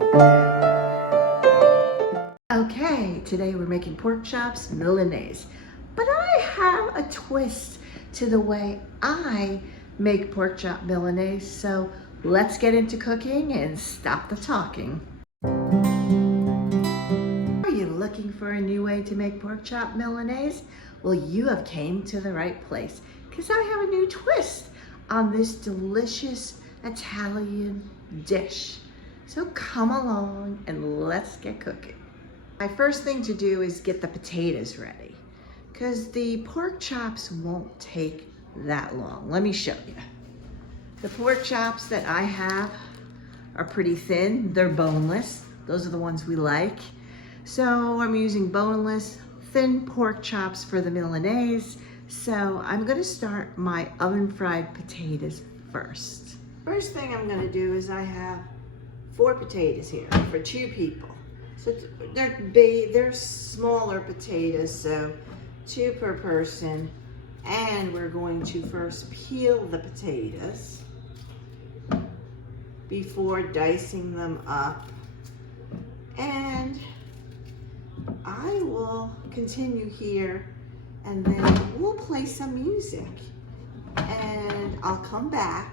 Okay, today we're making pork chops Milanese, but I have a twist to the way I make pork chop Milanese, so let's get into cooking and stop the talking. Are you looking for a new way to make pork chop Milanese? Well, you have came to the right place, because I have a new twist on this delicious Italian dish. So come along and let's get cooking. My first thing to do is get the potatoes ready, because the pork chops won't take that long. Let me show you. The pork chops that I have are pretty thin. They're boneless. Those are the ones we like. So I'm using boneless, thin pork chops for the Milanese. So I'm gonna start my oven fried potatoes first. First thing I'm gonna do is I have 4 potatoes here for 2 people. So they're smaller potatoes, so 2 per person. And we're going to first peel the potatoes before dicing them up. And I will continue here, and then we'll play some music. And I'll come back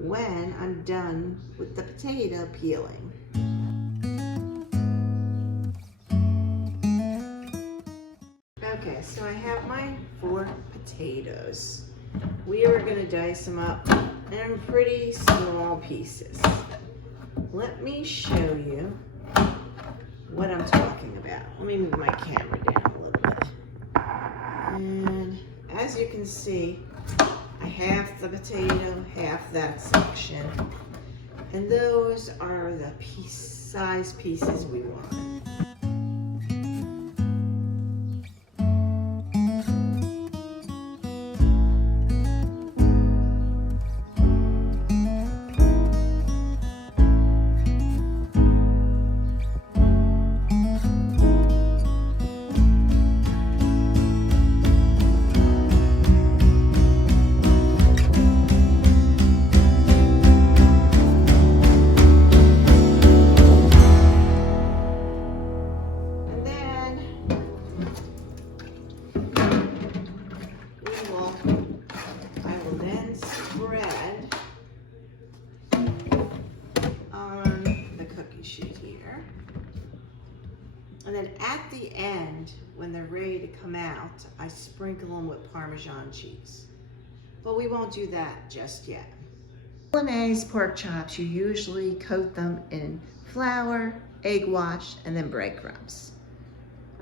when I'm done with the potato peeling. Okay, so I have my 4 potatoes. We are gonna dice them up in pretty small pieces. Let me show you what I'm talking about. Let me move my camera down a little bit. And as you can see, I half the potato, half that section. And those are the size pieces we want. And then at the end, when they're ready to come out, I sprinkle them with Parmesan cheese. But we won't do that just yet. Milanese pork chops, you usually coat them in flour, egg wash, and then breadcrumbs.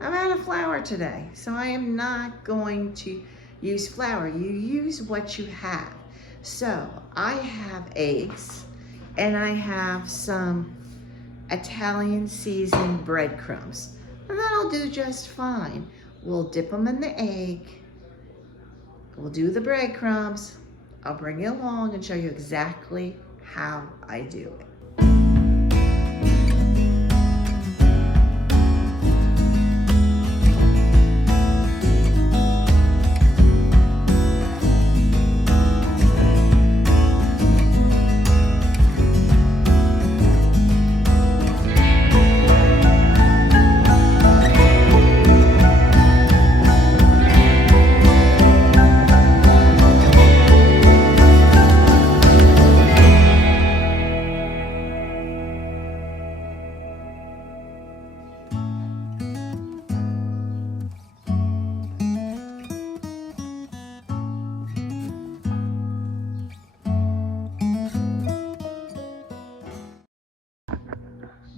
I'm out of flour today, so I am not going to use flour. You use what you have. So I have eggs, and I have some Italian seasoned breadcrumbs. And that'll do just fine. We'll dip them in the egg. We'll do the breadcrumbs. I'll bring you along and show you exactly how I do it.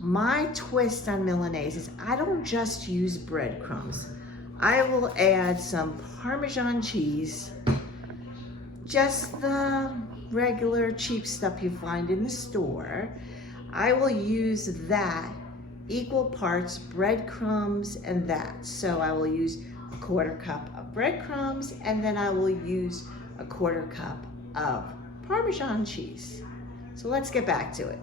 My twist on Milanese is I don't just use breadcrumbs. I will add some Parmesan cheese, just the regular cheap stuff you find in the store. I will use that, equal parts breadcrumbs and that. So I will use a 1/4 cup of breadcrumbs, and then I will use a 1/4 cup of Parmesan cheese. So let's get back to it.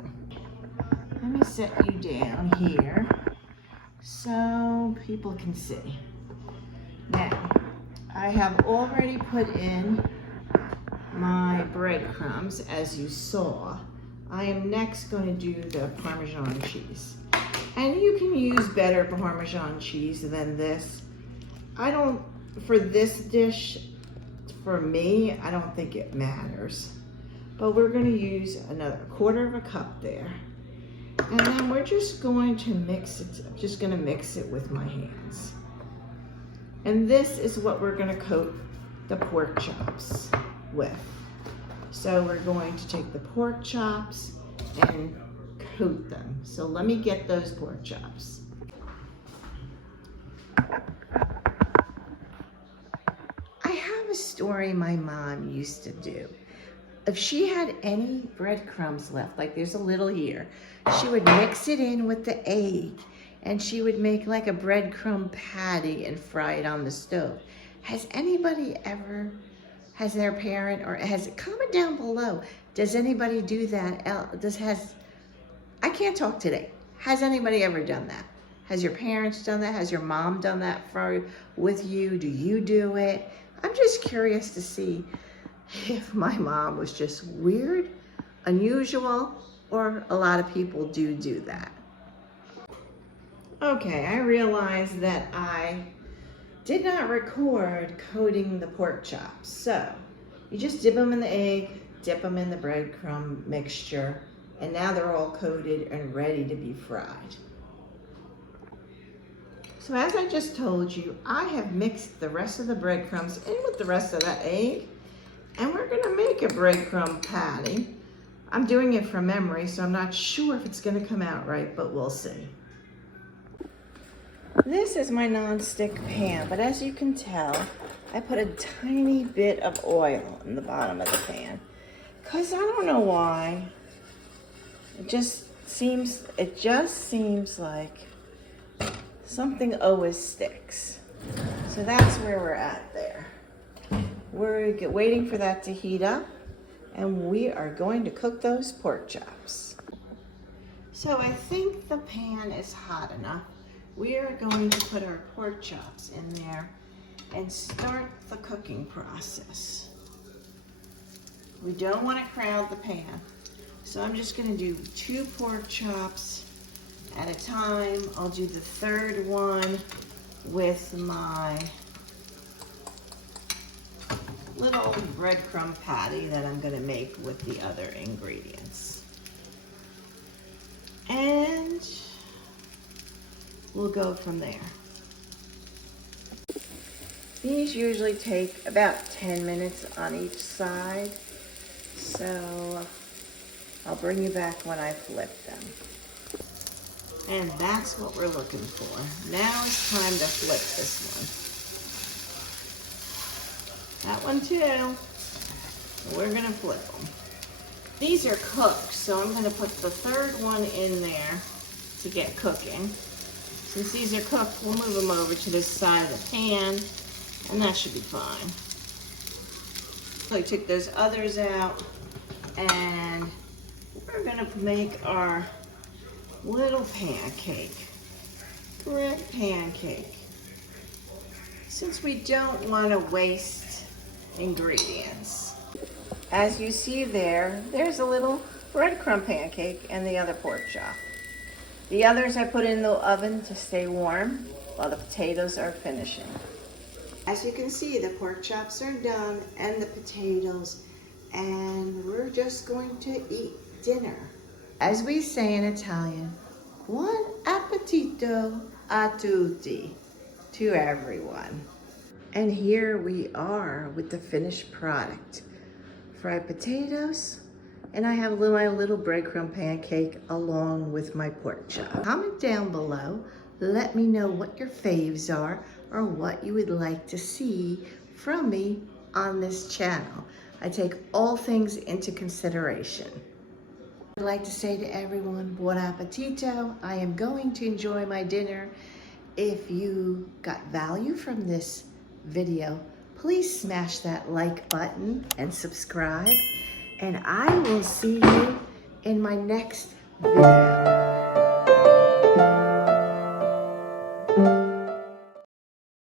Let me set you down here so people can see. Now, I have already put in my breadcrumbs, as you saw. I am next going to do the Parmesan cheese. And you can use better Parmesan cheese than this. For this dish, for me, I don't think it matters. But we're going to use another 1/4 cup there. And then we're just going to mix it. I'm just going to mix it with my hands. And this is what we're going to coat the pork chops with. So we're going to take the pork chops and coat them. So let me get those pork chops. I have a story my mom used to do. If she had any breadcrumbs left, like there's a little here, she would mix it in with the egg and she would make like a breadcrumb patty and fry it on the stove. Has anybody ever, has their parent, or has it, comment down below, does anybody do that? I can't talk today. Has anybody ever done that? Has your parents done that? Has your mom done that with you? Do you do it? I'm just curious to see if my mom was just weird, unusual, or a lot of people do that. Okay, I realized that I did not record coating the pork chops. So you just dip them in the egg, dip them in the breadcrumb mixture, and now they're all coated and ready to be fried. So as I just told you, I have mixed the rest of the breadcrumbs in with the rest of that egg, and we're gonna make a breadcrumb patty. I'm doing it from memory, so I'm not sure if it's gonna come out right, but we'll see. This is my non-stick pan, but as you can tell, I put a tiny bit of oil in the bottom of the pan, because I don't know why. It just seems like something always sticks. So that's where we're at there. We're waiting for that to heat up, and we are going to cook those pork chops. So I think the pan is hot enough. We are going to put our pork chops in there and start the cooking process. We don't want to crowd the pan. So I'm just going to do 2 pork chops at a time. I'll do the 3rd one with my little breadcrumb patty that I'm going to make with the other ingredients. And we'll go from there. These usually take about 10 minutes on each side. So I'll bring you back when I flip them. And that's what we're looking for. Now it's time to flip this one. That one too. We're gonna flip them. These are cooked, so I'm gonna put the 3rd one in there to get cooking. Since these are cooked, we'll move them over to this side of the pan, and that should be fine. So I took those others out, and we're gonna make our little pancake, bread pancake. Since we don't want to waste ingredients. As you see there's a little breadcrumb pancake and the other pork chop. The others I put in the oven to stay warm while the potatoes are finishing. As you can see, the pork chops are done and the potatoes, and we're just going to eat dinner. As we say in Italian, Buon Appetito a tutti, to everyone. And here we are with the finished product. Fried potatoes, and I have my little breadcrumb pancake along with my pork chop. Comment down below, let me know what your faves are or what you would like to see from me on this channel. I take all things into consideration. I'd like to say to everyone, Buon Appetito. I am going to enjoy my dinner. If you got value from this video, please smash that like button and subscribe. And I will see you in my next video.